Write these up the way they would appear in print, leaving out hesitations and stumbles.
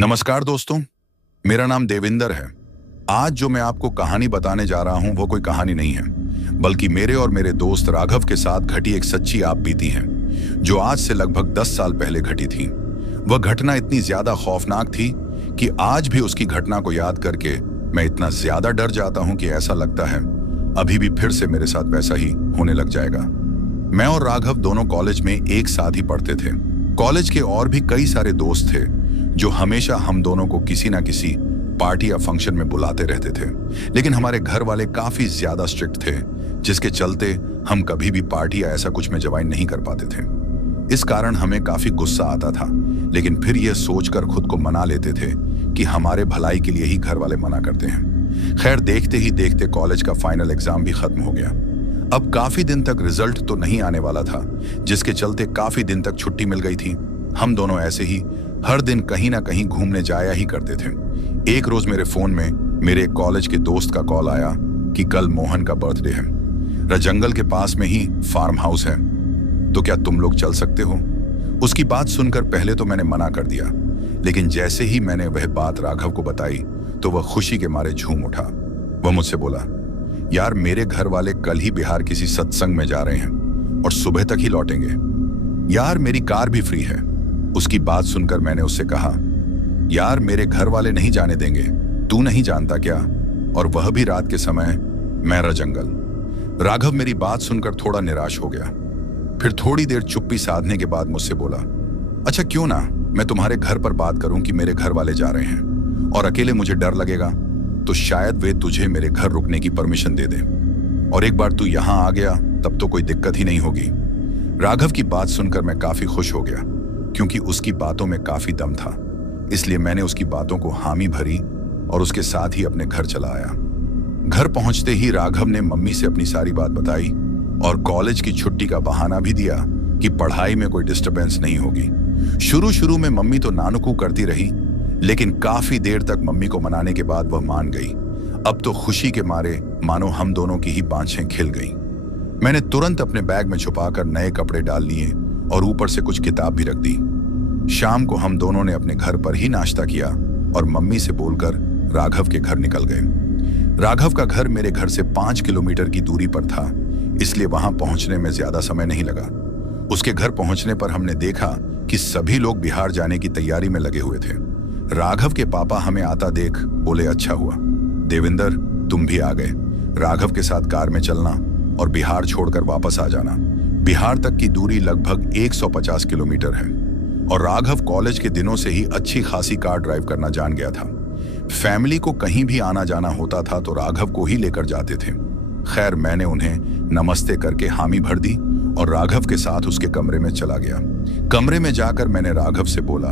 नमस्कार दोस्तों, मेरा नाम देविंदर है। आज जो मैं आपको कहानी बताने जा रहा हूं वो कोई कहानी नहीं है, बल्कि मेरे और मेरे दोस्त राघव के साथ घटी एक सच्ची आप बीती है, जो आज से लगभग 10 साल पहले घटी थी। वह घटना इतनी ज्यादा खौफनाक थी कि आज भी उसकी घटना को याद करके मैं इतना ज्यादा डर जाता हूं कि ऐसा लगता है अभी भी फिर से मेरे साथ वैसा ही होने लग जाएगा। मैं और राघव दोनों कॉलेज में एक साथ ही पढ़ते थे। कॉलेज के और भी कई सारे दोस्त थे जो हमेशा हम दोनों को किसी ना किसी पार्टी या फंक्शन में बुलाते रहते थे, लेकिन हमारे घर वाले काफी ज्यादा स्ट्रिक्ट थे, जिसके चलते हम कभी भी पार्टी या ऐसा कुछ में ज्वाइन नहीं कर पाते थे। इस कारण हमें काफी गुस्सा आता था, लेकिन फिर यह सोचकर खुद को मना लेते थे कि हमारे भलाई के लिए ही घर वाले मना करते हैं। खैर, देखते ही देखते कॉलेज का फाइनल एग्जाम भी खत्म हो गया। अब काफी दिन तक रिजल्ट तो नहीं आने वाला था, जिसके चलते काफी दिन तक छुट्टी मिल गई थी। हम दोनों ऐसे ही हर दिन कहीं ना कहीं घूमने जाया ही करते थे। एक रोज मेरे फोन में मेरे एक कॉलेज के दोस्त का कॉल आया कि कल मोहन का बर्थडे है, जंगल के पास में ही फार्म हाउस है, तो क्या तुम लोग चल सकते हो? उसकी बात सुनकर पहले तो मैंने मना कर दिया, लेकिन जैसे ही मैंने वह बात राघव को बताई तो वह खुशी के मारे झूम उठा। वह मुझसे बोला, यार मेरे घर वाले कल ही बिहार किसी सत्संग में जा रहे हैं और सुबह तक ही लौटेंगे। यार मेरी कार भी फ्री है। उसकी बात सुनकर मैंने उससे कहा, यार मेरे घर वाले नहीं जाने देंगे, तू नहीं जानता क्या? और वह भी रात के समय, मैरा जंगल। राघव मेरी बात सुनकर थोड़ा निराश हो गया। फिर थोड़ी देर चुप्पी साधने के बाद मुझसे बोला, अच्छा क्यों ना मैं तुम्हारे घर पर बात करूं कि मेरे घर वाले जा रहे हैं और अकेले मुझे डर लगेगा, तो शायद वे तुझे मेरे घर रुकने की परमिशन दे दें, और एक बार तू यहां आ गया तब तो कोई दिक्कत ही नहीं होगी। राघव की बात सुनकर मैं काफी खुश हो गया, क्योंकि उसकी बातों में काफी दम था। इसलिए मैंने उसकी बातों को हामी भरी और उसके साथ ही अपने घर चला आया। घर पहुंचते ही राघव ने मम्मी से अपनी सारी बात बताई और कॉलेज की छुट्टी का बहाना भी दिया कि पढ़ाई में कोई डिस्टरबेंस नहीं होगी। शुरू शुरू में मम्मी तो नानुकू करती रही, लेकिन काफी देर तक मम्मी को मनाने के बाद वह मान गई। अब तो खुशी के मारे मानो हम दोनों की ही बाँछें खिल गईं। मैंने तुरंत अपने बैग में छुपाकर नए कपड़े डाल लिए और ऊपर से कुछ किताब भी रख दी। शाम को हम दोनों ने अपने घर पर ही नाश्ता किया और मम्मी से बोलकर राघव के घर निकल गए। राघव का घर मेरे घर से 5 किलोमीटर की दूरी पर था, इसलिए वहां पहुंचने में ज्यादा समय नहीं लगा। उसके घर पहुंचने पर हमने देखा कि सभी लोग बिहार जाने की तैयारी में लगे हुए थे। राघव के पापा हमें आता देख बोले, अच्छा हुआ देविंदर तुम भी आ गए। राघव के साथ कार में चलना और बिहार छोड़कर वापस आ जाना। बिहार तक की दूरी लगभग 150 किलोमीटर है और राघव कॉलेज के दिनों से ही अच्छी खासी कार ड्राइव करना जान गया था। फैमिली को कहीं भी आना जाना होता था तो राघव को ही लेकर जाते थे। खैर, मैंने उन्हें नमस्ते करके हामी भर दी और राघव के साथ उसके कमरे में चला गया। कमरे में जाकर मैंने राघव से बोला,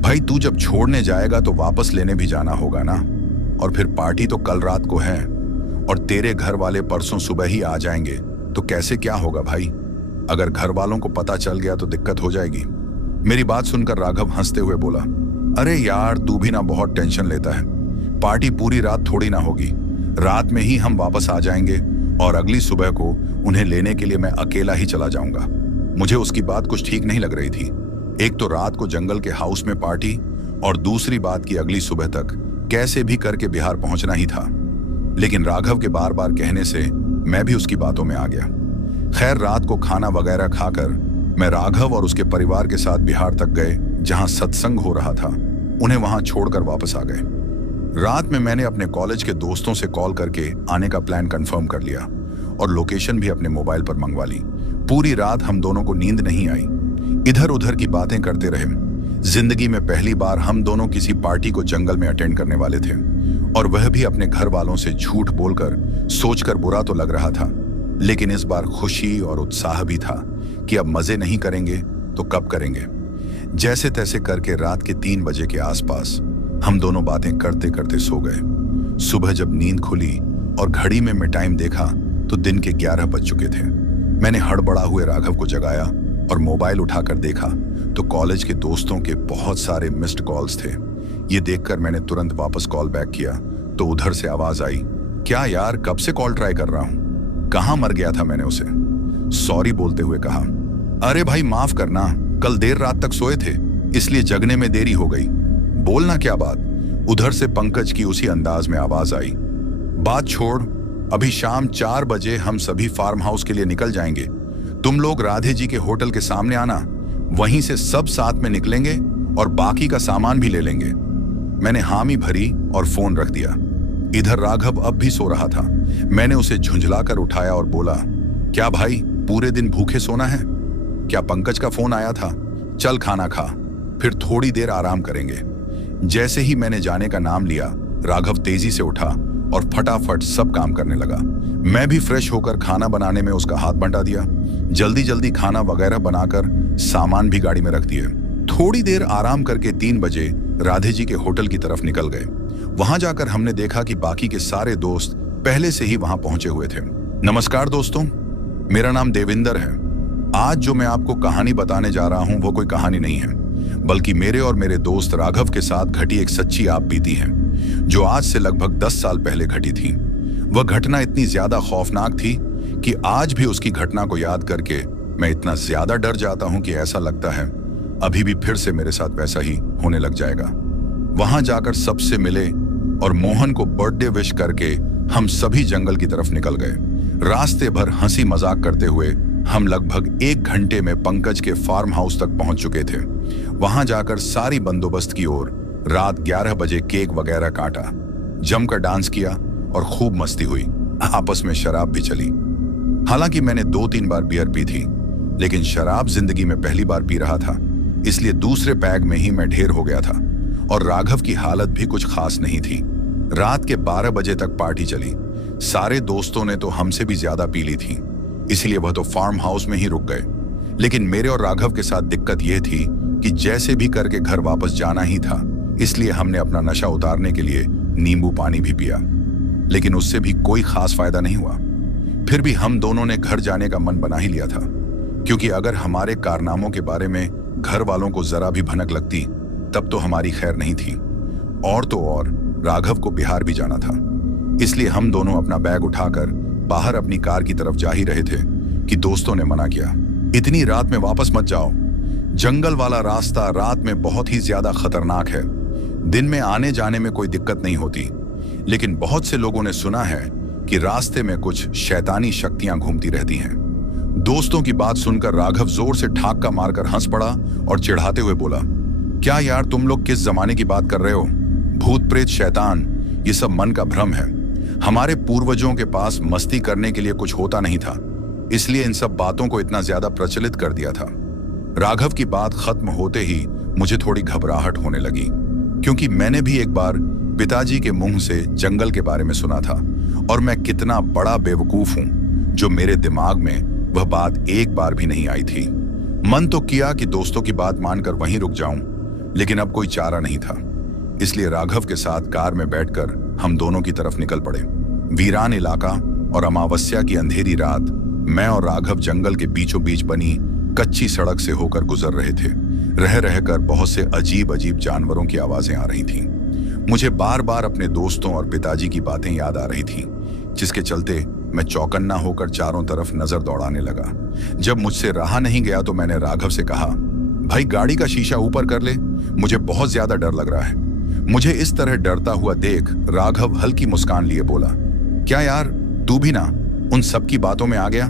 भाई तू जब छोड़ने जाएगा तो वापस लेने भी जाना होगा ना, और फिर पार्टी तो कल रात को है और तेरे घर वाले परसों सुबह ही आ जाएंगे, तो कैसे क्या होगा भाई? अगर घर वालों को पता चल गया तो दिक्कत हो जाएगी। मेरी बात सुनकर राघव हंसते हुए बोला, अरे यार तू भी ना बहुत टेंशन लेता है, पार्टी पूरी रात थोड़ी ना होगी, रात में ही हम वापस आ जाएंगे और अगली सुबह को उन्हें लेने के लिए मैं अकेला ही चला जाऊंगा। मुझे उसकी बात कुछ ठीक नहीं लग रही थी। एक तो रात को जंगल के हाउस में पार्टी और दूसरी बात की अगली सुबह तक कैसे भी करके बिहार पहुंचना ही था, लेकिन राघव के बार बार कहने से मैं भी उसकी बातों में आ गया। खैर, रात को खाना वगैरह खाकर मैं राघव और उसके परिवार के साथ बिहार तक गए, जहां सत्संग हो रहा था। उन्हें वहां छोड़कर वापस आ गए। रात में मैंने अपने कॉलेज के दोस्तों से कॉल करके आने का प्लान कंफर्म कर लिया और लोकेशन भी अपने मोबाइल पर मंगवा ली। पूरी रात हम दोनों को नींद नहीं आई, इधर उधर की बातें करते रहे। जिंदगी में पहली बार हम दोनों किसी पार्टी को जंगल में अटेंड करने वाले थे, और वह भी अपने घर वालों से झूठ बोलकर। सोचकर बुरा तो लग रहा था, लेकिन इस बार खुशी और उत्साह भी था कि अब मजे नहीं करेंगे तो कब करेंगे। जैसे तैसे करके रात के 3 बजे के आसपास हम दोनों बातें करते करते सो गए। सुबह जब नींद खुली और घड़ी में मैं टाइम देखा तो दिन के 11 बज चुके थे। मैंने हड़बड़ा हुए राघव को जगाया और मोबाइल उठाकर देखा तो कॉलेज के दोस्तों के बहुत सारे मिस्ड कॉल्स थे। ये देखकर मैंने तुरंत वापस कॉल बैक किया तो उधर से आवाज आई, क्या यार कब से कॉल ट्राई कर रहा हूं, कहां मर गया था? मैंने उसे सॉरी बोलते हुए कहा, अरे भाई माफ करना, कल देर रात तक सोए थे इसलिए जगने में देरी हो गई। बोलना क्या बात। उधर से पंकज की उसी अंदाज में आवाज आई, बात छोड़, अभी शाम 4 बजे हम सभी फार्म हाउस के लिए निकल जाएंगे। तुम लोग राधे जी के होटल के सामने आना, वहीं से सब साथ में निकलेंगे और बाकी का सामान भी ले लेंगे। मैंने हामी भरी और फोन रख दिया। इधर राघव अब भी सो रहा था। मैंने उसे झुंझलाकर उठाया और बोला, क्या भाई पूरे दिन भूखे सोना है? क्या पंकज का फोन आया था? चल खाना खा, फिर थोड़ी देर आराम करेंगे। जैसे ही मैंने जाने का नाम लिया, राघव तेजी से उठा और फटाफट सब काम करने लगा। मैं भी फ्रेश होकर खाना बनाने में उसका हाथ बंटा दिया। जल्दी जल्दी खाना वगैरह बनाकर सामान भी गाड़ी में रख दिए। थोड़ी देर आराम करके 3 बजे राधे जी के होटल की तरफ निकल गए। वहां जाकर हमने देखा कि बाकी के सारे दोस्त पहले से ही वहां पहुंचे हुए थे। नमस्कार दोस्तों, मेरा नाम देविंदर है। आज जो मैं आपको कहानी बताने जा रहा हूं वो कोई कहानी नहीं है, बल्कि मेरे और मेरे दोस्त राघव के साथ घटी एक सच्ची आप बीती है, जो आज से लगभग 10 साल पहले घटी थी। वह घटना इतनी ज्यादा खौफनाक थी कि आज भी उसकी घटना को याद करके मैं इतना ज्यादा डर जाता हूं कि ऐसा लगता है अभी भी फिर से मेरे साथ वैसा ही होने लग जाएगा। वहां जाकर सबसे मिले और मोहन को बर्थडे विश करके हम सभी जंगल की तरफ निकल गए। रास्ते भर हंसी मजाक करते हुए हम लगभग 1 घंटे में पंकज के फार्म हाउस तक पहुंच चुके थे। वहां जाकर सारी बंदोबस्त की ओर रात 11 बजे केक वगैरह काटा, जमकर डांस किया और खूब मस्ती हुई। आपस में शराब भी चली। हालांकि मैंने 2-3 बार बियर पी थी, लेकिन शराब जिंदगी में पहली बार पी रहा था, इसलिए दूसरे पैग में ही मैं ढेर हो गया था और राघव की हालत भी कुछ खास नहीं थी। रात के 12 बजे तक पार्टी चली। सारे दोस्तों ने तो हमसे भी ज्यादा पी ली थी, इसलिए वह तो फार्म हाउस में ही रुक गए। लेकिन मेरे और राघव के साथ दिक्कत यह थी कि जैसे भी करके घर वापस जाना ही था, इसलिए हमने अपना नशा उतारने के लिए नींबू पानी भी पिया, लेकिन उससे भी कोई खास फायदा नहीं हुआ। फिर भी हम दोनों ने घर जाने का मन बना ही लिया था, क्योंकि अगर हमारे कारनामों के बारे में घर वालों को जरा भी भनक लगती तब तो हमारी खैर नहीं थी। और तो और राघव को बिहार भी जाना था, इसलिए हम दोनों अपना बैग उठाकर बाहर अपनी कार की तरफ जा ही रहे थे कि दोस्तों ने मना किया, इतनी रात में वापस मत जाओ। जंगल वाला रास्ता रात में बहुत ही ज्यादा खतरनाक है। दिन में आने जाने में कोई दिक्कत नहीं होती, लेकिन बहुत से लोगों ने सुना है कि रास्ते में कुछ शैतानी शक्तियां घूमती रहती हैं। दोस्तों की बात सुनकर राघव जोर से ठाक्का मारकर हंस पड़ा और चिढ़ाते हुए बोला, क्या यार तुम लोग किस जमाने की बात कर रहे हो? भूत प्रेत शैतान ये सब मन का भ्रम है। हमारे पूर्वजों के पास मस्ती करने के लिए कुछ होता नहीं था, इसलिए इन सब बातों को इतना ज्यादा प्रचलित कर दिया था। राघव की बात खत्म होते ही मुझे थोड़ी घबराहट होने लगी, क्योंकि मैंने भी एक बार पिताजी के मुंह से जंगल के बारे में सुना था और मैं कितना बड़ा बेवकूफ हूं जो मेरे दिमाग में वह बात एक बार भी नहीं आई थी। मन तो किया कि दोस्तों की बात मानकर वहीं रुक जाऊं, लेकिन अब कोई चारा नहीं था, इसलिए राघव के साथ कार में बैठकर हम दोनों की तरफ निकल पड़े। वीरान इलाका और अमावस्या की अंधेरी रात, मैं और राघव जंगल के बीचों बीच बनी कच्ची सड़क से होकर गुजर रहे थे। रह रहकर बहुत से अजीब अजीब जानवरों की आवाजें आ रही थीं। मुझे बार बार अपने दोस्तों और पिताजी की बातें याद आ रही थीं, जिसके चलते मैं चौकन्ना होकर चारों तरफ नजर दौड़ाने लगा। जब मुझसे रहा नहीं गया तो मैंने राघव से कहा, भाई गाड़ी का शीशा ऊपर कर ले, मुझे बहुत ज्यादा डर लग रहा है। मुझे इस तरह डरता हुआ देख राघव हल्की मुस्कान लिए बोला, क्या यार तू भी ना उन सब की बातों में आ गया?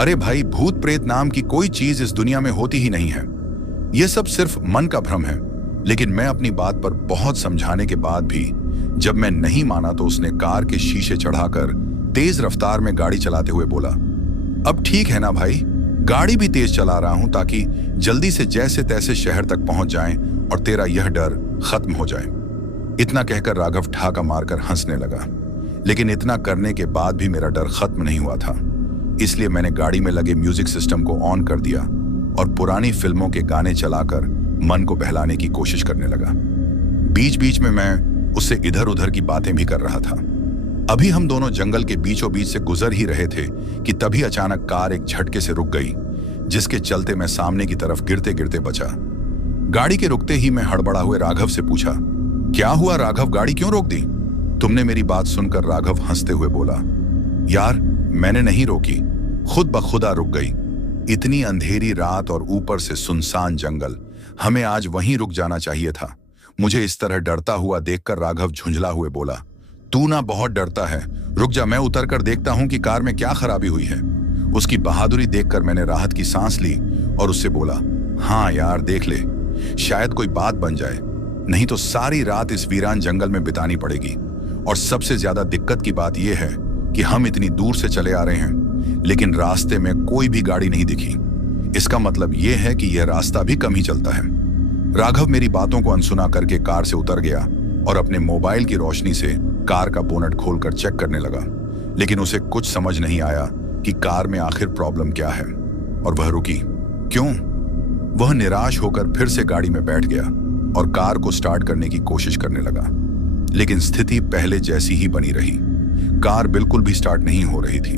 अरे भाई, भूत प्रेत नाम की कोई चीज इस दुनिया में होती ही नहीं है। यह सब सिर्फ मन का भ्रम है। लेकिन मैं अपनी बात पर बहुत समझाने के बाद भी जब मैं नहीं माना तो उसने कार के शीशे चढ़ाकर तेज रफ्तार में गाड़ी चलाते हुए बोला, अब ठीक है ना भाई, गाड़ी भी तेज चला रहा हूं ताकि जल्दी से जैसे तैसे शहर तक पहुंच जाएं और तेरा यह डर खत्म हो जाए। इतना कहकर राघव ठाका मारकर हंसने लगा, लेकिन इतना करने के बाद भी मेरा डर खत्म नहीं हुआ था। इसलिए मैंने गाड़ी में लगे म्यूजिक सिस्टम को ऑन कर दिया और पुरानी फिल्मों के गाने चलाकर मन को बहलाने की कोशिश करने लगा। बीच बीच में मैं उससे इधर उधर की बातें भी कर रहा था। अभी हम दोनों जंगल के बीचों बीच से गुजर ही रहे थे कि तभी अचानक कार एक झटके से रुक गई, जिसके चलते मैं सामने की तरफ गिरते गिरते बचा। गाड़ी के रुकते ही मैं हड़बड़ा हुए राघव से पूछा, क्या हुआ राघव, गाड़ी क्यों रोक दी? तुमने मेरी बात सुनकर राघव हंसते हुए बोला, यार मैंने नहीं रोकी, खुद ब खुदा रुक गई। इतनी अंधेरी रात और ऊपर से सुनसान जंगल, हमें आज वहीं रुक जाना चाहिए था। मुझे इस तरह डरता हुआ देखकर राघव झुंझला हुए बोला, तू ना बहुत डरता है, रुक जा, मैं उतर कर देखता हूं कि कार में क्या खराबी हुई है। उसकी बहादुरी देखकर मैंने राहत की सांस ली और उससे बोला, हाँ यार देख ले, शायद कोई बात बन जाए, नहीं तो सारी रात इस वीरान जंगल में बितानी पड़ेगी। और सबसे ज्यादा दिक्कत की बात यह है कि हम इतनी दूर से चले आ रहे हैं, लेकिन रास्ते में कोई भी गाड़ी नहीं दिखी। इसका मतलब यह है कि यह रास्ता भी कम ही चलता है। राघव मेरी बातों को अनसुना करके कार से उतर गया और अपने मोबाइल की रोशनी से कार का बोनट खोलकर चेक करने लगा, लेकिन उसे कुछ समझ नहीं आया कि कार में आखिर प्रॉब्लम क्या है। और वह रुकी क्यों? वह निराश होकर फिर से गाड़ी में बैठ गया और कार को स्टार्ट करने की कोशिश करने लगा, लेकिन स्थिति पहले जैसी ही बनी रही। कार बिल्कुल भी स्टार्ट नहीं हो रही थी।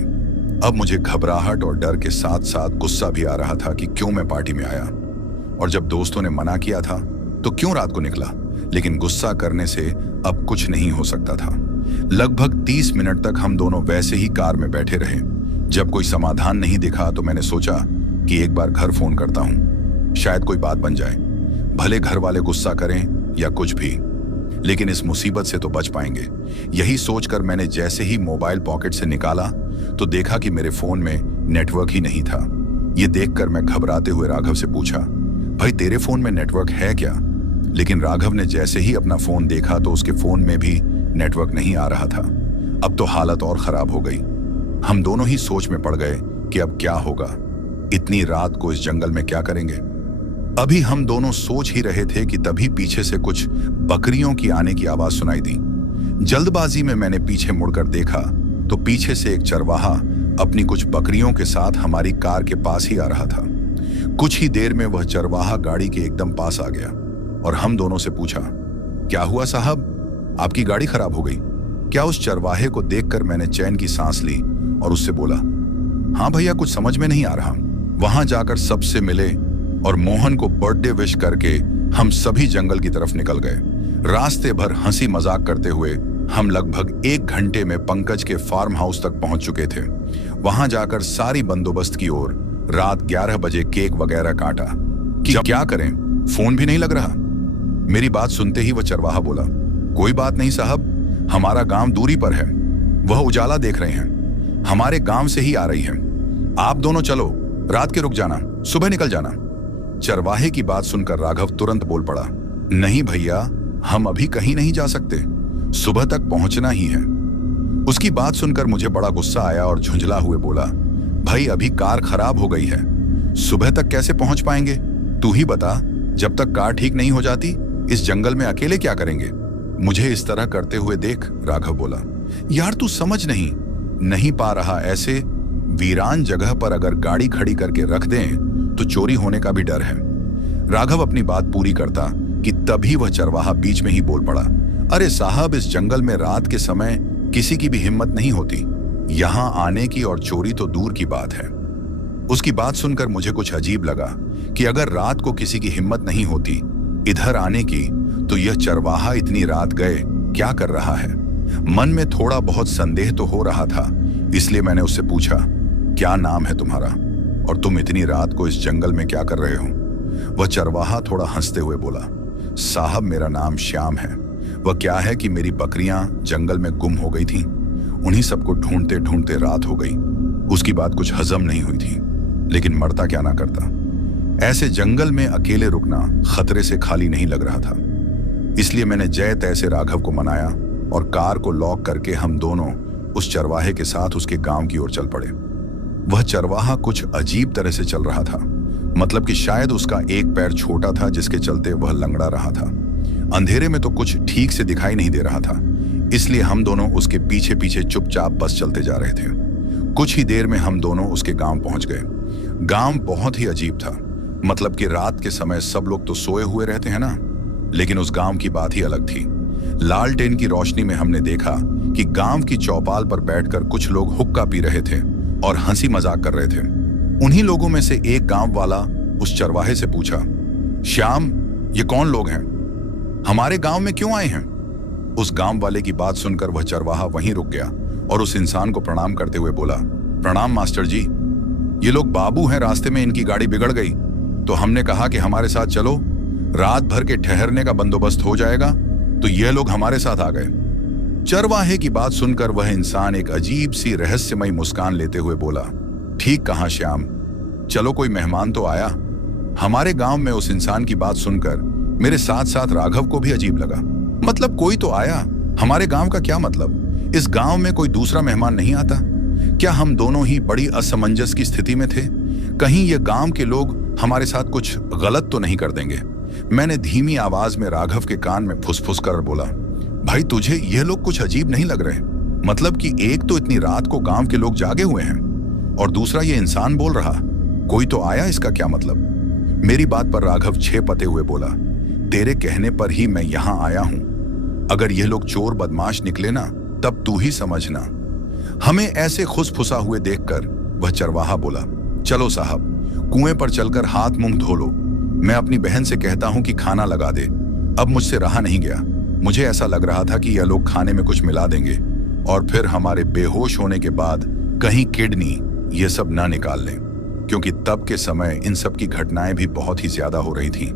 अब मुझे घबराहट और डर के साथ साथ गुस्सा भी आ रहा था कि क्यों मैं पार्टी में आया, और जब दोस्तों ने मना किया था तो क्यों रात को निकला। लेकिन गुस्सा करने से अब कुछ नहीं हो सकता था। लगभग 30 मिनट तक हम दोनों वैसे ही कार में बैठे रहे। जब कोई समाधान नहीं दिखा तो मैंने सोचा कि एक बार घर फोन करता हूं, शायद कोई बात बन जाए, भले घर वाले गुस्सा करें या कुछ भी, लेकिन इस मुसीबत से तो बच पाएंगे। यही सोचकर मैंने जैसे ही मोबाइल पॉकेट से निकाला तो देखा कि मेरे फोन में नेटवर्क ही नहीं था। ये देखकर मैं घबराते हुए राघव से पूछा, भाई तेरे फोन में नेटवर्क है क्या? लेकिन राघव ने जैसे ही अपना फोन देखा तो उसके फोन में भी नेटवर्क नहीं आ रहा था। अब तो हालत और खराब हो गई। हम दोनों ही सोच में पड़ गए कि अब क्या होगा, इतनी रात को इस जंगल में क्या करेंगे। अभी हम दोनों सोच ही रहे थे कि तभी पीछे से कुछ बकरियों की आने की आवाज सुनाई दी। जल्दबाजी में मैंने पीछे मुड़कर देखा तो पीछे से एक चरवाहा अपनी कुछ बकरियों के साथ हमारी कार के पास ही आ रहा था। कुछ ही देर में वह चरवाहा गाड़ी के एकदम पास आ गया और हम दोनों से पूछा, क्या हुआ साहब, आपकी गाड़ी खराब हो गई क्या? उस चरवाहे को देखकर मैंने चैन की सांस ली और उससे बोला, हाँ भैया, कुछ समझ में नहीं आ रहा। वहां जाकर सबसे मिले और मोहन को बर्थडे विश करके हम सभी जंगल की तरफ निकल गए। रास्ते भर हंसी मजाक करते हुए हम लगभग 1 घंटे में पंकज के फार्म हाउस तक पहुंच चुके थे। वहां जाकर सारी बंदोबस्त की ओर रात 11 बजे केक वगैरह काटा कि क्या करें, फोन भी नहीं लग रहा। मेरी बात सुनते ही वह चरवाहा बोला, कोई बात नहीं साहब, हमारा गांव दूरी पर है, वह उजाला देख रहे हैं, हमारे गांव से ही आ रही है, आप दोनों चलो, रात के रुक जाना, सुबह निकल जाना। चरवाहे की बात सुनकर राघव तुरंत बोल पड़ा, नहीं भैया, हम अभी कहीं नहीं जा सकते, सुबह तक पहुंचना ही है। उसकी बात सुनकर मुझे बड़ा गुस्सा आया और झुंझला हुए बोला, भाई अभी कार खराब हो गई है, सुबह तक कैसे पहुंच पाएंगे? तू ही बता, जब तक कार ठीक नहीं हो जाती इस जंगल में अकेले क्या करेंगे? मुझे इस तरह करते हुए देख राघव बोला, यार तू समझ नहीं पा रहा, ऐसे वीरान जगह पर अगर गाड़ी खड़ी करके रख दें तो चोरी होने का भी डर है। राघव अपनी बात पूरी करता कि तभी वह चरवाहा बीच में ही बोल पड़ा, अरे साहब, इस जंगल में रात के समय किसी की भी हिम्मत नहीं होती, यहां आने की और चोरी तो दूर की बात है। उसकी बात सुनकर मुझे कुछ अजीब लगा कि अगर रात को किसी की हिम्मत नहीं होती इधर आने की, तो यह चरवाहा इतनी रात गए क्या कर रहा है? मन में थोड़ा बहुत संदेह तो हो रहा था, इसलिए मैंने उससे पूछा, क्या नाम है तुम्हारा और तुम इतनी रात को इस जंगल में क्या कर रहे हो? वह चरवाहा थोड़ा हंसते हुए बोला, साहब मेरा नाम श्याम है। वह क्या है कि मेरी बकरियां जंगल में गुम हो गई थीं, उन्हीं सबको ढूंढते ढूंढते रात हो गई। उसकी बात कुछ हजम नहीं हुई थी, लेकिन मरता क्या ना करता। ऐसे जंगल में अकेले रुकना खतरे से खाली नहीं लग रहा था, इसलिए मैंने जय तैसे राघव को मनाया और कार को लॉक करके हम दोनों उस चरवाहे के साथ उसके गांव की ओर चल पड़े। वह चरवाहा कुछ अजीब तरह से चल रहा था, मतलब कि शायद उसका एक पैर छोटा था जिसके चलते वह लंगड़ा रहा था। अंधेरे में तो कुछ ठीक से दिखाई नहीं दे रहा था, इसलिए हम दोनों उसके पीछे पीछे चुपचाप बस चलते जा रहे थे। कुछ ही देर में हम दोनों उसके गांव पहुंच गए। गांव बहुत ही अजीब था, मतलब कि रात के समय सब लोग तो सोए हुए रहते हैं ना, लेकिन उस गांव की बात ही अलग थी। लालटेन की रोशनी में हमने देखा कि गांव की चौपाल पर बैठकर कुछ लोग हुक्का पी रहे थे और हंसी मजाक कर रहे थे। उन्हीं लोगों में से एक गांव वाला उस चरवाहे से पूछा, श्याम, ये कौन लोग हैं? हमारे गांव में क्यों आए हैं? उस गांव वाले की बात सुनकर वह चरवाहा वहीं रुक गया और उस इंसान को प्रणाम करते हुए बोला, प्रणाम मास्टर जी, ये लोग बाबू हैं, रास्ते में इनकी गाड़ी बिगड़ गई तो हमने कहा कि हमारे साथ चलो, रात भर के ठहरने का बंदोबस्त हो जाएगा। तो यह लोग हमारे साथ आ गए। चरवाहे की बात सुनकर वह इंसान एक अजीब सी रहस्यमयी मुस्कान लेते हुए बोला, ठीक कहा श्याम, चलो कोई मेहमान तो आया। हमारे गांव में उस इंसान की बात सुनकर मेरे साथ साथ राघव को भी अजीब लगा। मतलब कोई तो आया, हमारे गांव का क्या मतलब? इस गांव में कोई दूसरा मेहमान नहीं आता? क्या हम दोनों ही बड़ी असमंजस की स्थिति में थे? कहीं ये गांव के लोग हमारे साथ कुछ गलत तो नहीं कर देंगे? मैंने धीमी आवाज में राघव के कान में फुसफुस कर बोला, भाई तुझे ये लोग कुछ अजीब नहीं लग रहे? मतलब कि एक तो इतनी रात को गांव के लोग जागे हुए हैं और दूसरा ये इंसान बोल रहा कोई तो आया, इसका क्या मतलब? मेरी बात पर राघव छे पते हुए बोला, तेरे कहने पर ही मैं यहां आया हूं। अगर ये लोग चोर बदमाश निकले ना तब तू ही समझना। हमें ऐसे खुसफुसा हुए देखकर वह चरवाहा बोला, चलो साहब, कुएं पर चलकर हाथ मुंह धो लो। मैं अपनी बहन से कहता हूं कि खाना लगा दे। अब मुझसे रहा नहीं गया। मुझे ऐसा लग रहा था कि यह लोग खाने में कुछ मिला देंगे और फिर हमारे बेहोश होने के बाद कहीं किडनी ये सब ना निकाल लें, क्योंकि तब के समय इन सब की घटनाएं भी बहुत ही ज्यादा हो रही थीं।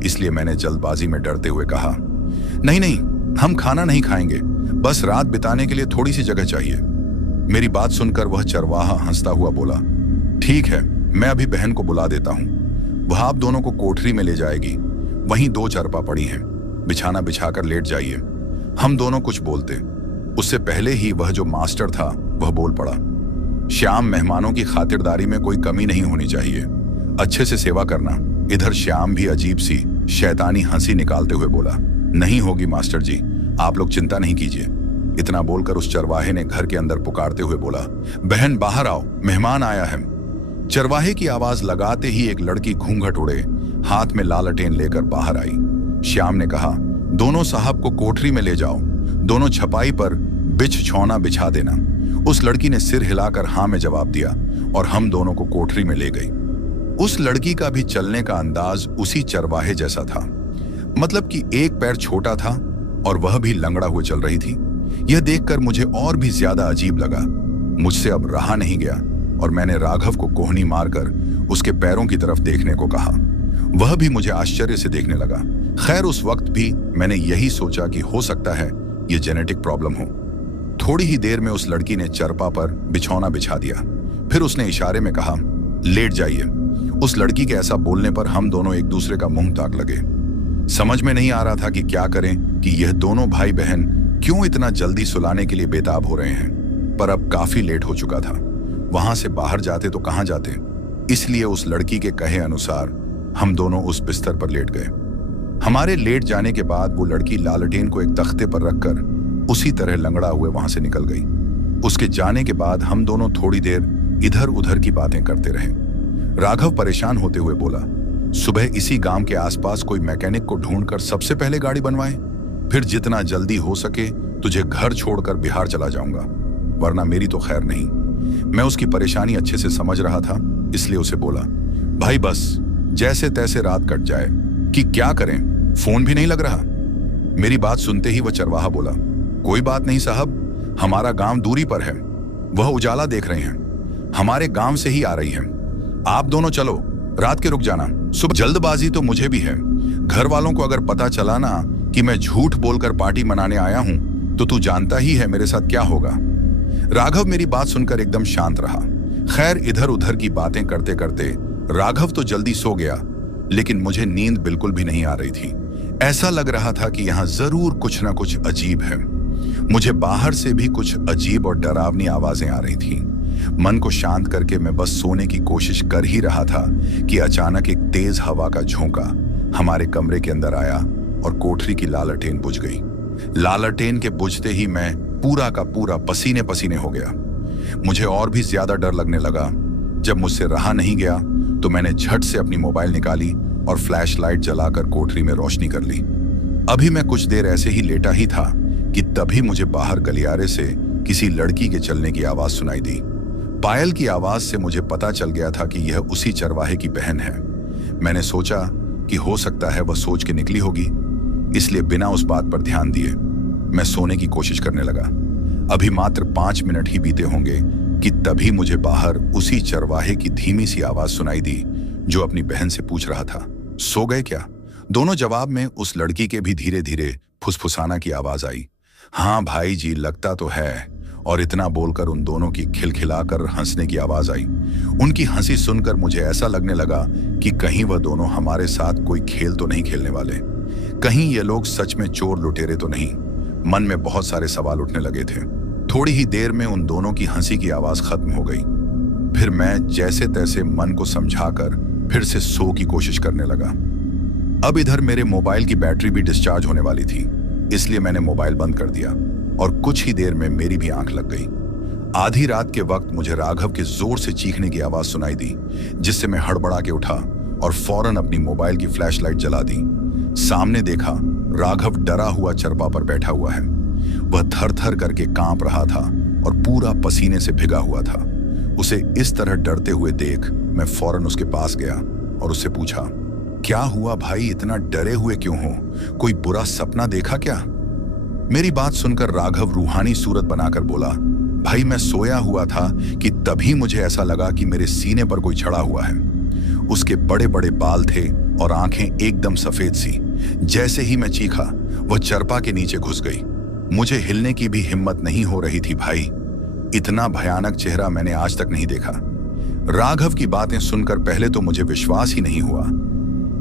इसलिए मैंने जल्दबाजी में डरते हुए कहा, नहीं नहीं, हम खाना नहीं खाएंगे, बस रात बिताने के लिए थोड़ी सी जगह चाहिए। मेरी बात सुनकर वह चरवाहा हंसता हुआ बोला, ठीक है, मैं अभी बहन को बुला देता हूं। वह आप दोनों को कोठरी में ले जाएगी। वहीं 2 चरपा पड़ी हैं, बिछाना बिछाकर लेट जाइए। हम दोनों कुछ बोलते उससे पहले ही वह जो मास्टर था वह बोल पड़ा, श्याम, मेहमानों की खातिरदारी में कोई कमी नहीं होनी चाहिए, अच्छे से सेवा करना। इधर श्याम भी अजीब सी शैतानी हंसी निकालते हुए बोला, नहीं होगी मास्टर जी, आप लोग चिंता नहीं कीजिए। इतना बोलकर उस चरवाहे ने घर के अंदर पुकारते हुए बोला, बहन बाहर आओ, मेहमान आया है। चरवाहे की आवाज लगाते ही एक लड़की घूंघट उड़े हाथ में लालटेन लेकर बाहर आई। श्याम ने कहा, दोनों साहब को कोठरी में ले जाओ, दोनों छपाई पर बिछौना बिछा देना। उस लड़की ने सिर हिलाकर हाँ में जवाब दिया और हम दोनों को कोठरी में ले गई। उस लड़की का भी चलने का अंदाज उसी चरवाहे जैसा था, मतलब कि एक पैर छोटा था और वह भी लंगड़ा हुए चल रही थी। यह देखकर मुझे और भी ज्यादा अजीब लगा। मुझसे अब रहा नहीं गया और मैंने राघव को कोहनी मारकर उसके पैरों की तरफ देखने को कहा। वह भी मुझे आश्चर्य से देखने लगा। खैर, उस वक्त भी मैंने यही सोचा कि हो सकता है यह जेनेटिक प्रॉब्लम हो। थोड़ी ही देर में उस लड़की ने चरपा पर बिछौना बिछा दिया। फिर उसने इशारे में कहा, लेट जाइए। उस लड़की के ऐसा बोलने पर हम दोनों एक दूसरे का मुंह ताक लगे। समझ में नहीं आ रहा था कि क्या करें कि यह दोनों भाई बहन क्यों इतना जल्दी सुलाने के लिए बेताब हो रहे हैं। पर अब काफी लेट हो चुका था। वहां से बाहर जाते तो कहां जाते, इसलिए उस लड़की के कहे अनुसार हम दोनों उस बिस्तर पर लेट गए। हमारे लेट जाने के बाद वो लड़की लालटेन को एक तख्ते पर रखकर उसी तरह लंगड़ा हुए वहां से निकल गई। उसके जाने के बाद हम दोनों थोड़ी देर इधर उधर की बातें करते रहे। राघव परेशान होते हुए बोला, सुबह इसी गांव के आसपास कोई मैकेनिक को ढूंढकर सबसे पहले गाड़ी बनवाएं, फिर जितना जल्दी हो सके तुझे घर छोड़कर बिहार चला जाऊंगा, वरना मेरी तो खैर नहीं। मैं उसकी परेशानी अच्छे से समझ रहा था, इसलिए उसे बोला, भाई बस जैसे तैसे रात कट जाए, कि क्या करें, फोन भी नहीं लग रहा। मेरी बात सुनते ही वह चरवाहा बोला, कोई बात नहीं साहब, हमारा गांव दूरी पर है, वह उजाला देख रहे हैं, हमारे गांव से ही आ रही है। आप दोनों चलो, रात के रुक जाना। सुबह जल्दबाजी तो मुझे भी है, घर वालों को अगर पता चला ना कि मैं झूठ बोलकर पार्टी मनाने आया हूं तो तू जानता ही है मेरे साथ क्या होगा। राघव मेरी बात सुनकर एकदम शांत रहा। खैर, इधर उधर की बातें करते करते राघव तो जल्दी सो गया, लेकिन मुझे नींद बिल्कुल भी नहीं आ रही थी। ऐसा लग रहा था कि यहां जरूर कुछ ना कुछ अजीब है। मुझे बाहर से भी कुछ अजीब और डरावनी आवाजें आ रही थीं। मन को शांत करके मैं बस सोने की कोशिश कर ही रहा था कि अचानक एक तेज हवा का झोंका हमारे कमरे के अंदर आया और कोठरी की लालटेन बुझ गई। लालटेन के बुझते ही मैं पूरा का पूरा पसीने पसीने हो गया। मुझे और भी ज्यादा डर लगने लगा। जब मुझसे रहा नहीं गया तो मैंने झट से अपनी मोबाइल निकाली और फ्लैश लाइट जलाकर कोठरी में रोशनी कर ली। अभी मैं कुछ देर ऐसे ही लेटा ही था कि तभी मुझे बाहर गलियारे से किसी लड़की के चलने की आवाज सुनाई दी। पायल की आवाज से मुझे पता चल गया था कि यह उसी चरवाहे की बहन है। मैंने सोचा कि हो सकता है वह सोच के निकली होगी, इसलिए बिना उस बात पर ध्यान दिए मैं सोने की कोशिश करने लगा। अभी मात्र 5 मिनट ही बीते होंगे कि तभी मुझे बाहर उसी चरवाहे की धीमी सी आवाज सुनाई दी जो अपनी बहन से पूछ रहा था, सो गए क्या? दोनों जवाब में उस लड़की के भी धीरे धीरे फुसफुसाना की आवाज आई। हाँ भाई जी, लगता तो है। और इतना बोलकर उन दोनों की खिलखिलाकर हंसने की आवाज आई। उनकी हंसी सुनकर मुझे ऐसा लगने लगा कि कहीं वह दोनों हमारे साथ कोई खेल तो नहीं खेलने वाले, कहीं ये लोग सच में चोर लुटेरे तो नहीं। मन में बहुत सारे सवाल उठने लगे थे। थोड़ी ही देर में उन दोनों की हंसी की आवाज खत्म हो गई। फिर मैं जैसे तैसे मन को समझाकर फिर से सो की कोशिश करने लगा। अब इधर मेरे मोबाइल की बैटरी भी डिस्चार्ज होने वाली थी, इसलिए मैंने मोबाइल बंद कर दिया और कुछ ही देर में मेरी भी आंख लग गई। आधी रात के वक्त मुझे राघव के जोर से चीखने की आवाज सुनाई दी, जिससे मैं हड़बड़ा के उठा और फौरन अपनी मोबाइल की फ्लैशलाइट जला दी। सामने देखा, राघव डरा हुआ चरपा पर बैठा हुआ है। वह थर थर करके कांप रहा था और पूरा पसीने से भिगा हुआ था। उसे इस तरह डरते हुए देख मैं फौरन उसके पास गया और उससे पूछा, क्या हुआ भाई, इतना डरे हुए क्यों हो? कोई बुरा सपना देखा क्या? मेरी बात सुनकर राघव रूहानी सूरत बनाकर बोला, भाई मैं सोया हुआ था कि तभी मुझे ऐसा लगा कि मेरे सीने पर कोई चढ़ा हुआ है। उसके बड़े बड़े बाल थे और आंखें एकदम सफेद सी। जैसे ही मैं चीखा, वह चरपा के नीचे घुस गई। मुझे हिलने की भी हिम्मत नहीं हो रही थी। भाई, इतना भयानक चेहरा मैंने आज तक नहीं देखा। राघव की बातें सुनकर पहले तो मुझे विश्वास ही नहीं हुआ,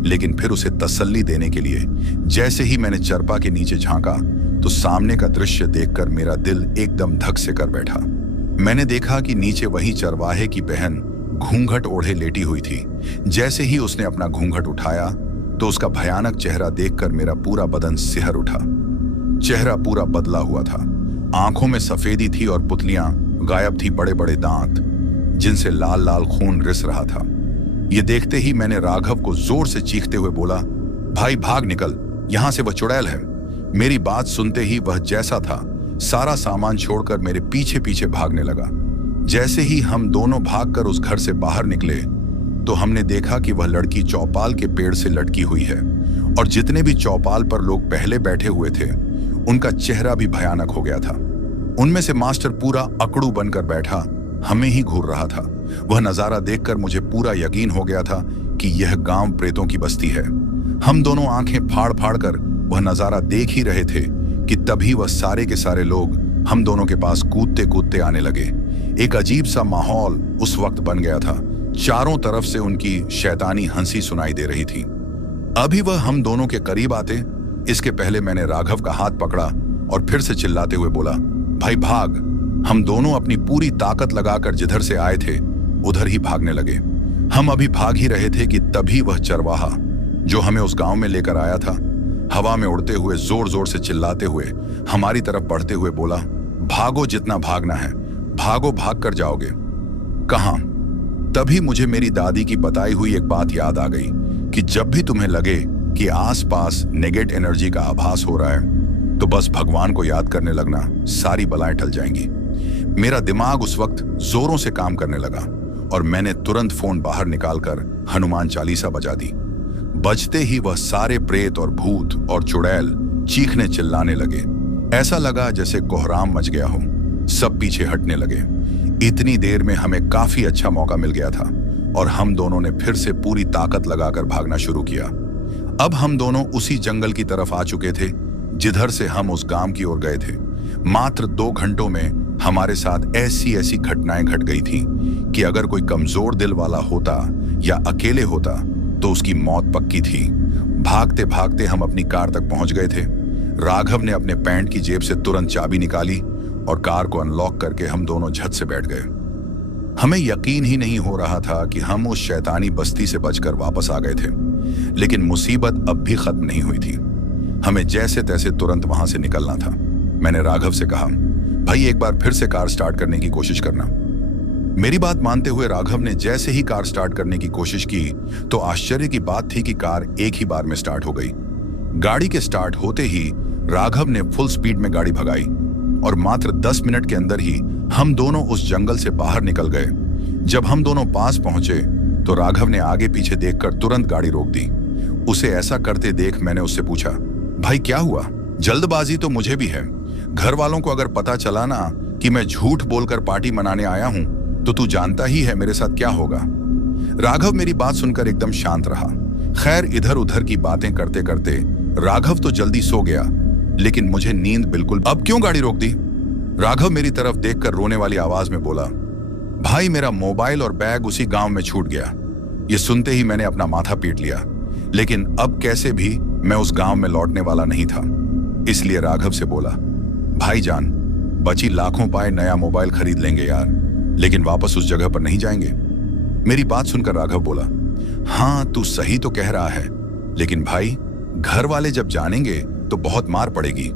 लेकिन फिर उसे तसल्ली देने के लिए जैसे ही मैंने चरपा के नीचे झांका तो सामने का दृश्य देखकर मेरा दिल एकदम धक से कर बैठा। मैंने देखा कि नीचे वही चरवाहे की बहन घूंघट ओढ़े लेटी हुई थी। जैसे ही उसने अपना घूंघट उठाया तो उसका भयानक चेहरा देखकर मेरा पूरा बदन सिहर उठा। चेहरा पूरा बदला हुआ था, आंखों में सफेदी थी और पुतलियां गायब थी, बड़े बड़े दांत जिनसे लाल लाल खून रिस रहा था। ये देखते ही मैंने राघव को जोर से चीखते हुए बोला, भाई भाग निकल, यहां से वह चुड़ैल है। मेरी बात सुनते ही वह जैसा था सारा सामान छोड़कर मेरे पीछे पीछे भागने लगा। जैसे ही हम दोनों भागकर उस घर से बाहर निकले तो हमने देखा कि वह लड़की चौपाल के पेड़ से लटकी हुई है और जितने भी चौपाल पर लोग पहले बैठे हुए थे उनका चेहरा भी भयानक हो गया था। उनमें से मास्टर पूरा अकड़ू बनकर बैठा हमें ही घूर रहा था। वह नजारा देखकर मुझे पूरा यकीन हो गया था कि यह गांव प्रेतों की बस्ती है। हम दोनों आंखें फाड़ फाड़ कर वह नजारा देख ही रहे थे कि तभी वह सारे के सारे लोग हम दोनों के पास कूदते कूदते आने लगे। एक अजीब सा माहौल उस वक्त बन गया था। चारों तरफ से उनकी शैतानी हंसी सुनाई दे रही थी। अभी वह हम दोनों के करीब आते, इसके पहले मैंने राघव का हाथ पकड़ा और फिर से चिल्लाते हुए बोला, भाई भाग। हम दोनों अपनी पूरी ताकत लगाकर जिधर से आए थे उधर ही भागने लगे। हम अभी भाग ही रहे थे कि तभी वह चरवाहा जो हमें उस गांव में लेकर आया था हवा में उड़ते हुए जोर जोर से चिल्लाते हुए हमारी तरफ बढ़ते हुए बोला, भागो जितना भागना है, भागो, भाग कर जाओगे। कहां? तभी मुझे मेरी दादी की बताई हुई एक बात याद आ गई कि जब भी तुम्हें लगे कि आसपास नेगेटिव एनर्जी का आभास हो रहा है तो बस भगवान को याद करने लगना, सारी बलाएं टल जाएंगी। मेरा दिमाग उस वक्त जोरों से काम करने लगा और मैंने तुरंत फोन बाहर निकालकर हनुमान चालीसा बजा दी। बजते ही वह सारे प्रेत और भूत और चुड़ैल चीखने चिल्लाने लगे। ऐसा लगा जैसे कोहराम मच गया हो। सब पीछे हटने लगे। इतनी देर में हमें काफी अच्छा मौका मिल गया था और हम दोनों ने फिर से पूरी ताकत लगाकर भागना शुरू किया। अब हम दोनों उसी जंगल की तरफ आ चुके थे जिधर से हम उस गांव की ओर गए थे। मात्र 2 घंटों में हमारे साथ ऐसी ऐसी घटनाएं घट गई थीं कि अगर कोई कमजोर दिल वाला होता या अकेले होता तो उसकी मौत पक्की थी। भागते भागते हम अपनी कार तक पहुंच गए थे। राघव ने अपने पैंट की जेब से तुरंत चाबी निकाली और कार को अनलॉक करके हम दोनों झट से बैठ गए। हमें यकीन ही नहीं हो रहा था कि हम उस शैतानी बस्ती से बचकर वापस आ गए थे, लेकिन मुसीबत अब भी खत्म नहीं हुई थी। हमें जैसे तैसे तुरंत वहां से निकलना था। मैंने राघव से कहा, भाई एक बार फिर से कार स्टार्ट करने की कोशिश करना। मेरी बात मानते हुए राघव ने जैसे ही कार स्टार्ट करने की कोशिश की तो आश्चर्य की बात थी कि कार एक ही बार में स्टार्ट हो गई। गाड़ी के स्टार्ट होते ही राघव ने फुल स्पीड में गाड़ी भगाई और मात्र 10 मिनट के अंदर ही हम दोनों उस जंगल से बाहर निकल गए। जब हम दोनों पास पहुंचे तो राघव ने आगे पीछे देखकर तुरंत गाड़ी रोक दी। उसे ऐसा करते देख मैंने उससे पूछा, भाई क्या हुआ? जल्दबाजी तो मुझे भी है। घर वालों को अगर पता चला ना कि मैं झूठ बोलकर पार्टी मनाने आया हूं तो तू जानता ही है मेरे साथ क्या होगा। राघव मेरी बात सुनकर एकदम शांत रहा। खैर, इधर उधर की बातें करते करते राघव तो जल्दी सो गया, लेकिन मुझे नींद बिल्कुल। अब क्यों गाड़ी रोक दी? राघव मेरी तरफ देखकर रोने वाली आवाज में बोला, भाई मेरा मोबाइल और बैग उसी गांव में छूट गया। ये सुनते ही मैंने अपना माथा पीट लिया, लेकिन अब कैसे भी मैं उस गांव में लौटने वाला नहीं था। इसलिए राघव से बोला, भाईजान, बची लाखों पाए नया मोबाइल खरीद लेंगे यार, लेकिन वापस उस जगह पर नहीं जाएंगे। मेरी बात सुनकर राघव बोला, हाँ तू सही तो कह रहा है, लेकिन भाई घर वाले जब जानेंगे तो बहुत मार पड़ेगी।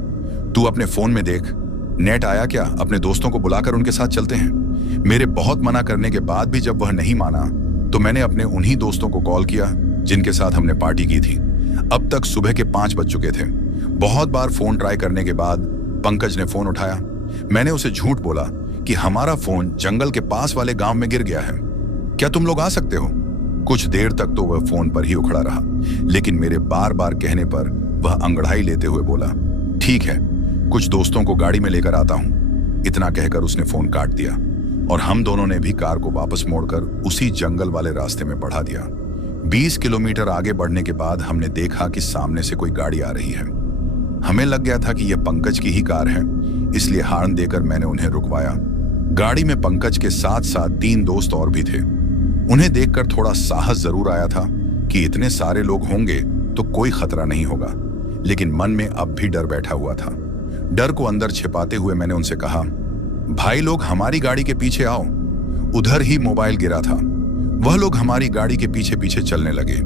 तू अपने फोन में देख, नेट आया क्या? अपने दोस्तों को बुलाकर उनके साथ चलते हैं। मेरे बहुत मना करने के बाद भी जब वह नहीं माना तो मैंने अपने उन्हीं दोस्तों को कॉल किया जिनके साथ हमने पार्टी की थी। अब तक सुबह के 5 बज चुके थे। बहुत बार फोन ट्राई करने के बाद पंकज ने फोन उठाया। मैंने उसे झूठ बोला कि हमारा फोन जंगल के पास वाले गांव में गिर गया है, क्या तुम लोग आ सकते हो? कुछ देर तक तो वह फोन पर ही उखड़ा रहा, लेकिन मेरे बार बार कहने पर वह अंगड़ाई लेते हुए बोला, ठीक है, कुछ दोस्तों को गाड़ी में लेकर आता हूं। इतना कहकर उसने फोन काट दिया और हम दोनों ने भी कार को वापस मोड़कर उसी जंगल वाले रास्ते में बढ़ा दिया। 20 किलोमीटर आगे बढ़ने के बाद हमने देखा कि सामने से कोई गाड़ी आ रही है। हमें लग गया था कि यह पंकज की ही कार है, इसलिए हॉर्न देकर मैंने उन्हें रुकवाया। गाड़ी में पंकज के साथ साथ 3 दोस्त और भी थे। उन्हें देखकर थोड़ा साहस जरूर आया था कि इतने सारे लोग होंगे तो कोई खतरा नहीं होगा, लेकिन मन में अब भी डर बैठा हुआ था। डर को अंदर छिपाते हुए मैंने उनसे कहा, भाई लोग हमारी गाड़ी के पीछे आओ। उधर ही मोबाइल गिरा था। वह लोग हमारी गाड़ी के पीछे पीछे चलने लगे।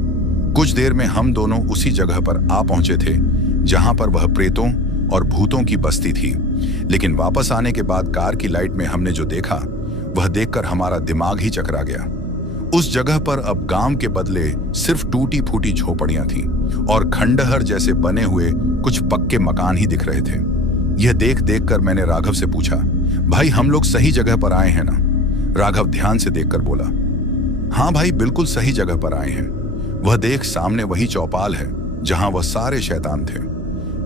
कुछ देर में हम दोनों उसी जगह पर आ पहुंचे थे जहां पर वह प्रेतों और भूतों की बस्ती थी। लेकिन वापस आने के बाद कार की लाइट में हमने जो देखा वह देखकर हमारा दिमाग ही चकरा गया। उस जगह पर अब गांव के बदले सिर्फ टूटी फूटी झोपड़ियां थीं और खंडहर जैसे बने हुए कुछ पक्के मकान ही दिख रहे थे। यह देख देख कर मैंने राघव से पूछा, भाई हम लोग सही जगह पर आए हैं ना? राघव ध्यान से देखकर बोला, हाँ भाई बिल्कुल सही जगह पर आए हैं। वह देख, सामने वही चौपाल है जहां वह सारे शैतान थे।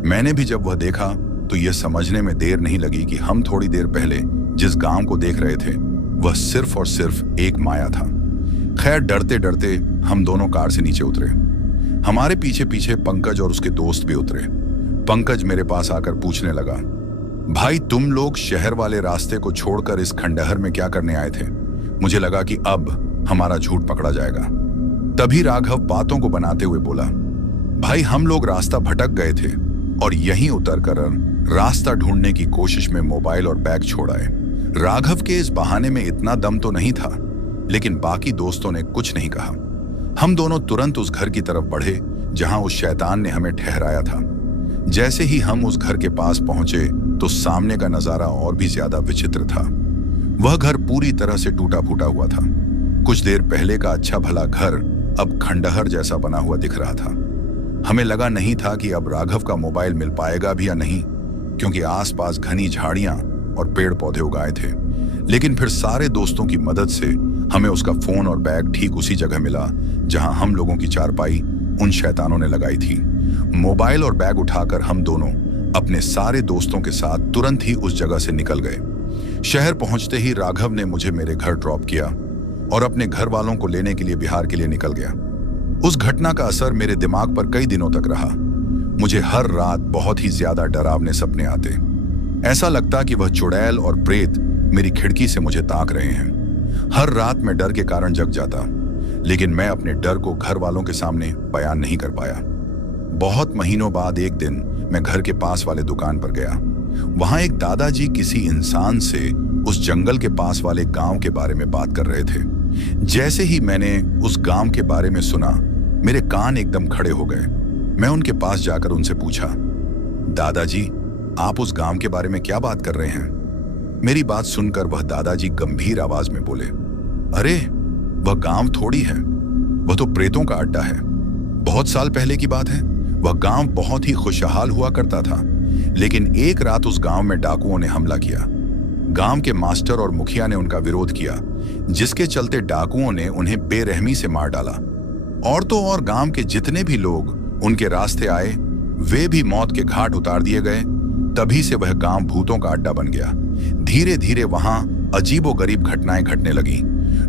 मैंने भी जब वह देखा तो यह समझने में देर नहीं लगी कि हम थोड़ी देर पहले जिस गांव को देख रहे थे वह सिर्फ और सिर्फ एक माया था। खैर, डरते डरते हम दोनों कार से नीचे उतरे। हमारे पीछे पीछे पंकज और उसके दोस्त भी उतरे। पंकज मेरे पास आकर पूछने लगा, भाई तुम लोग शहर वाले रास्ते को छोड़कर इस खंडहर में क्या करने आए थे? मुझे लगा कि अब हमारा झूठ पकड़ा जाएगा। तभी राघव बातों को बनाते हुए बोला, भाई हम लोग रास्ता भटक गए थे और यहीं उतरकर रास्ता ढूंढने की कोशिश में मोबाइल और बैग छोड़ आए। राघव के इस बहाने में इतना दम तो नहीं था, लेकिन बाकी दोस्तों ने कुछ नहीं कहा। हम दोनों तुरंत उस घर की तरफ बढ़े जहां उस शैतान ने हमें ठहराया था। जैसे ही हम उस घर के पास पहुंचे तो सामने का नजारा और भी ज्यादा विचित्र था। वह घर पूरी तरह से टूटा फूटा हुआ था। कुछ देर पहले का अच्छा भला घर अब खंडहर जैसा बना हुआ दिख रहा था। हमें लगा नहीं था कि अब राघव का मोबाइल मिल पाएगा भी या नहीं, क्योंकि आसपास घनी झाड़ियां और पेड़ पौधे उगाए थे। लेकिन फिर सारे दोस्तों की मदद से हमें उसका फोन और बैग ठीक उसी जगह मिला जहां हम लोगों की चारपाई उन शैतानों ने लगाई थी। मोबाइल और बैग उठाकर हम दोनों अपने सारे दोस्तों के साथ तुरंत ही उस जगह से निकल गए। शहर पहुंचते ही राघव ने मुझे मेरे घर ड्रॉप किया और अपने घर वालों को लेने के लिए बिहार के लिए निकल गया। उस घटना का असर मेरे दिमाग पर कई दिनों तक रहा। मुझे हर रात बहुत ही ज्यादा डरावने सपने आते। ऐसा लगता कि वह चुड़ैल और प्रेत मेरी खिड़की से मुझे ताक रहे हैं। हर रात मैं डर के कारण जग जाता, लेकिन मैं अपने डर को घर वालों के सामने बयान नहीं कर पाया। बहुत महीनों बाद एक दिन मैं घर के पास वाले दुकान पर गया। वहां एक दादाजी किसी इंसान से उस जंगल के पास वाले गांव के बारे में बात कर रहे थे। जैसे ही मैंने उस गांव के बारे में सुना, मेरे कान एकदम खड़े हो गए। मैं उनके पास जाकर उनसे पूछा, दादाजी आप उस गांव के बारे में क्या बात कर रहे हैं? मेरी बात सुनकर वह दादाजी गंभीर आवाज में बोले, अरे वह गांव थोड़ी है, वह तो प्रेतों का अड्डा है। बहुत साल पहले की बात है। वह गांव बहुत ही खुशहाल हुआ करता था, लेकिन एक रात उस गांव में डाकुओं ने हमला किया। गांव के मास्टर और मुखिया ने उनका विरोध किया, जिसके चलते डाकुओं ने उन्हें बेरहमी से मार डाला। और तो और गांव के जितने भी लोग उनके रास्ते आए वे भी मौत के घाट उतार दिए गए। तभी से वह गांव भूतों का अड्डा बन गया। धीरे धीरे वहां अजीबोगरीब घटनाएं घटने लगी।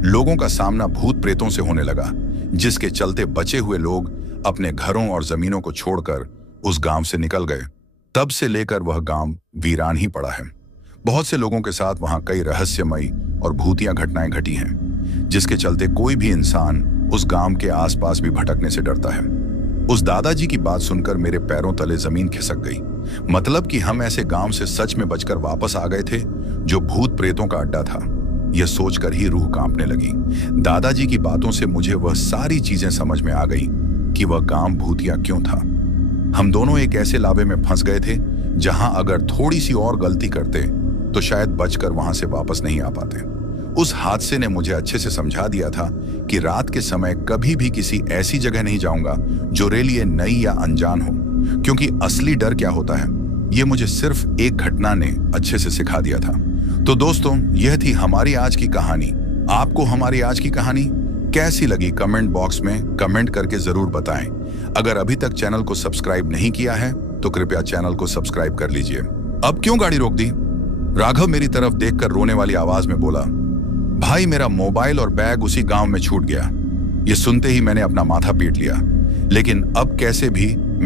लोगों का सामना भूत प्रेतों से होने लगा, जिसके चलते बचे हुए लोग अपने घरों और जमीनों को छोड़कर उस गांव से निकल गए। तब से लेकर वह गांव वीरान ही पड़ा है। बहुत से लोगों के साथ वहां कई रहस्यमयी और भूतिया घटनाएं घटी हैं, जिसके चलते कोई भी इंसान उस गांव के आसपास भी भटकने से डरता है। उस दादाजी की बात सुनकर मेरे पैरों तले जमीन खिसक गई। मतलब कि हम ऐसे गांव से सच में बचकर वापस आ गए थे जो भूत प्रेतों का अड्डा था। यह सोचकर ही रूह कांपने लगी। दादाजी की बातों से मुझे वह सारी चीजें समझ में आ गई कि वह गांव भूतिया क्यों था। हम दोनों एक ऐसे लावे में फंस गए थे जहां अगर थोड़ी सी और गलती करते तो शायद बचकर वहां से वापस नहीं आ पाते। उस हादसे ने मुझे अच्छे से समझा दिया था कि रात के समय कभी भी किसी ऐसी जगह नहीं जाऊंगा जो मेरे लिए नई या अनजान हो, क्योंकि असली डर क्या होता है ये मुझे सिर्फ एक घटना ने अच्छे से सिखा दिया था। तो दोस्तों, यह थी हमारी आज की कहानी। आपको हमारी आज की कहानी कैसी लगी कमेंट बॉक्स में कमेंट करके जरूर बताएं। अगर अभी तक चैनल को सब्सक्राइब नहीं किया है तो कृपया चैनल को सब्सक्राइब कर लीजिए। अब क्यों गाड़ी रोक दी? राघव मेरी तरफ देखकर रोने वाली आवाज में बोला, भाई मेरा मोबाइल और बैग उसी गांव में छूट गया। ये सुनते ही मैंने अपना माथा पीट लिया, लेकिन अब कैसे भी